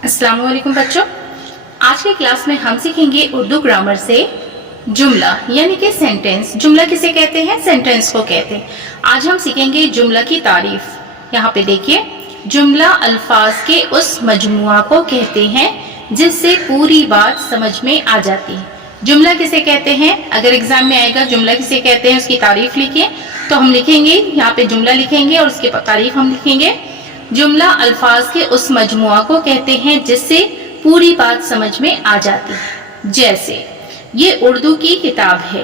अस्सलाम वालेकुम बच्चों, आज की क्लास में हम सीखेंगे उर्दू ग्रामर से जुमला यानी कि सेंटेंस। जुमला किसे कहते हैं? सेंटेंस को कहते हैं। आज हम सीखेंगे जुमला की तारीफ। यहाँ पे देखिए, जुमला अल्फाज के उस मजमुआ को कहते हैं जिससे पूरी बात समझ में आ जाती है। जुमला किसे कहते हैं? अगर एग्जाम में आएगा जुमला किसे कहते हैं उसकी तारीफ लिखिए, तो हम लिखेंगे यहाँ पे जुमला लिखेंगे और उसकी तारीफ हम लिखेंगे। जुमला अल्फाज के उस मजमुआ को कहते हैं जिससे पूरी बात समझ में आ जाती है। जैसे ये उर्दू की किताब है,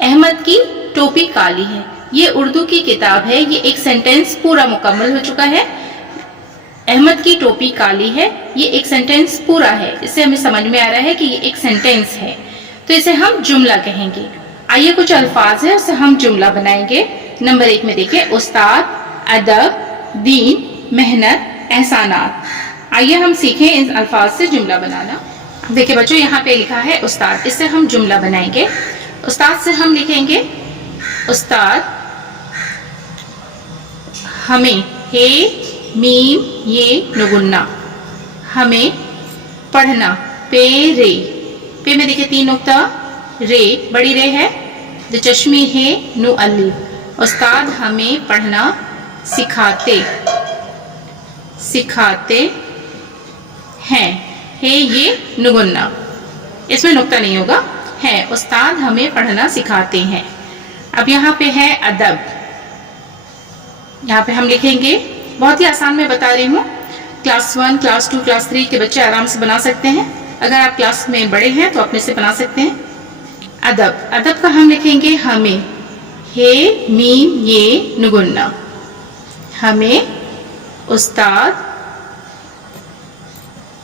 अहमद की टोपी काली है। ये उर्दू की किताब है, ये एक सेंटेंस पूरा मुकम्मल हो चुका है। अहमद की टोपी काली है, ये एक सेंटेंस पूरा है। इससे हमें समझ में आ रहा है कि ये एक सेंटेंस है, तो इसे हम जुमला कहेंगे। आइए कुछ अल्फाज है उससे हम जुमला बनाएंगे। नंबर 1 में देखिए, उस्ताद, अदब, दीन, मेहनत, एहसानात। आइए हम सीखें इन अल्फाज से जुमला बनाना। देखिए बच्चों, यहाँ पे लिखा है उस्ताद, इससे हम जुमला बनाएंगे। उस्ताद से हम लिखेंगे, उस्ताद हमें, हे मीम ये नुगुन्ना, हमें पढ़ना, पे रे, पे में देखिए 3 नुक्ता, रे बड़ी रे है, जो चश्मी है नु अलिफ। उस्ताद हमें पढ़ना सिखाते हैं, है ये नुगुन्ना, इसमें नुक्ता नहीं होगा, है। उस्ताद हमें पढ़ना सिखाते हैं। अब यहाँ पे है अदब, यहाँ पे हम लिखेंगे, बहुत ही आसान मैं बता रही हूँ, क्लास 1, क्लास 2, क्लास 3 के बच्चे आराम से बना सकते हैं। अगर आप क्लास में बड़े हैं तो अपने से बना सकते हैं। अदब, अदब का हम लिखेंगे हमें, हे मीम ये नुगुन्ना, हमें उस्ताद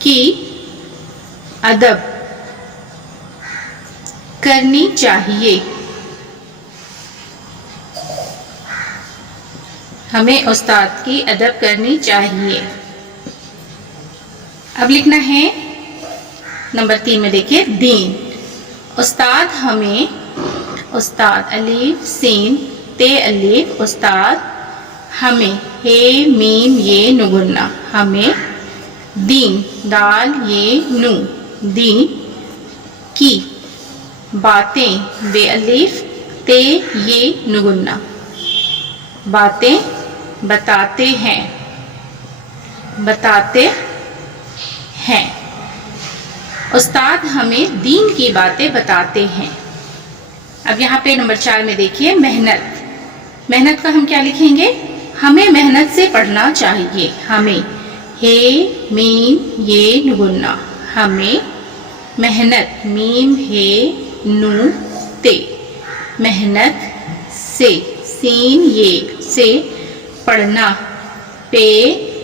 की अदब करनी चाहिए, हमें उस्ताद की अदब करनी चाहिए। अब लिखना है नंबर 3 में देखिए, दीन, उस्ताद हमें, उस्ताद अलीफ सीन ते अलीफ, उस्ताद हमें, हे मीम ये नुगुन्ना, हमें दीन, दाल ये नू, दीन की बातें, बे अलीफ ते ये नुगुन्ना, बातें बताते हैं, उस्ताद हमें दीन की बातें बताते हैं। अब यहाँ पे नंबर 4 में देखिए, मेहनत, मेहनत का हम क्या लिखेंगे? हमें मेहनत से पढ़ना चाहिए, हमें, हे मीम ये नुगुन्ना, हमें मेहनत, मीम हे नू ते, मेहनत से, सीन ये से, पढ़ना, पे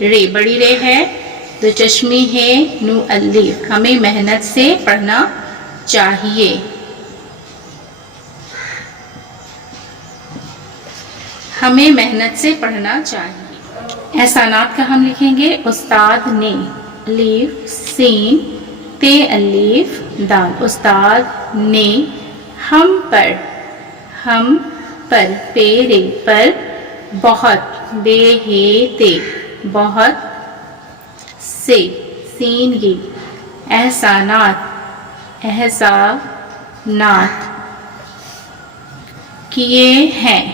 रे बड़ी रे है, दो चश्मी है नू अलिफ, हमें मेहनत से पढ़ना चाहिए। हमें मेहनत से पढ़ना चाहिए। एहसानात का हम लिखेंगे, उस्ताद ने, अलीफ सीन ते अलीफ दाल, उस्ताद ने हम पर पेरे पर, बहुत, बे हे ते, बहुत से, सीन ये, एहसानात किए हैं,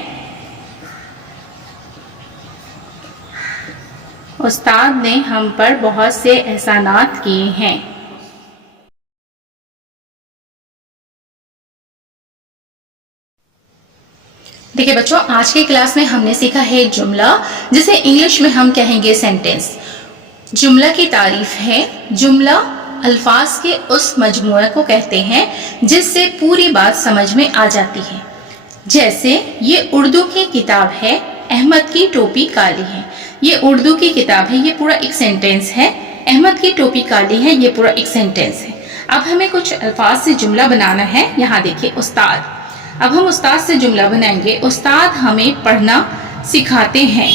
उस्ताद ने हम पर बहुत से एहसानात किए हैं। देखिए बच्चों, आज के क्लास में हमने सीखा है जुमला, जिसे इंग्लिश में हम कहेंगे सेंटेंस। जुमला की तारीफ है, जुमला अल्फाज के उस मजमुए को कहते हैं जिससे पूरी बात समझ में आ जाती है। जैसे ये उर्दू की किताब है, अहमद की टोपी काली है। ये उर्दू की किताब है, ये पूरा एक सेंटेंस है। अहमद की टोपी काली है, ये पूरा एक सेंटेंस है। अब हमें कुछ अल्फाज से जुमला बनाना है। यहाँ देखिए, उस्ताद, अब हम उस्ताद से जुमला बनाएंगे। उस्ताद हमें पढ़ना सिखाते हैं,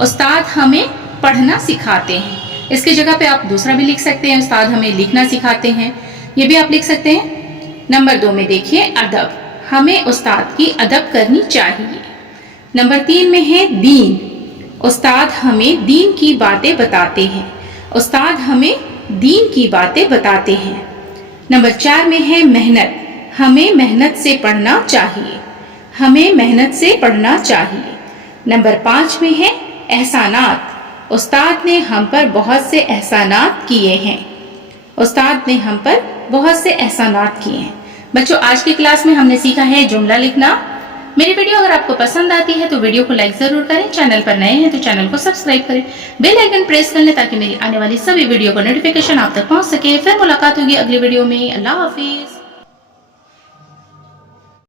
उस्ताद हमें पढ़ना सिखाते हैं। इसकी जगह पे आप दूसरा भी लिख सकते हैं, उस्ताद हमें लिखना सिखाते हैं, ये भी आप लिख सकते हैं। नंबर 2 में देखिए, अदब, हमें उस्ताद की अदब करनी चाहिए। नंबर 3 में है दीन, उस्ताद हमें दीन की बातें बताते हैं, उस्ताद हमें दीन की बातें बताते हैं। नंबर 4 में है मेहनत, हमें मेहनत से पढ़ना चाहिए, हमें मेहनत से पढ़ना चाहिए। नंबर 5 में है एहसानात, उस्ताद ने हम पर बहुत से एहसानात किए हैं, उस्ताद ने हम पर बहुत से एहसानात किए हैं। बच्चों आज की क्लास में हमने सीखा है जुमला लिखना। मेरी वीडियो अगर आपको पसंद आती है तो वीडियो को लाइक जरूर करें, चैनल पर नए हैं तो चैनल को सब्सक्राइब करें, बेल आइकन प्रेस कर लें ताकि मेरी आने वाली सभी वीडियो का नोटिफिकेशन आप तक पहुंच सके। फिर मुलाकात होगी अगली वीडियो में। अल्लाह हाफिज।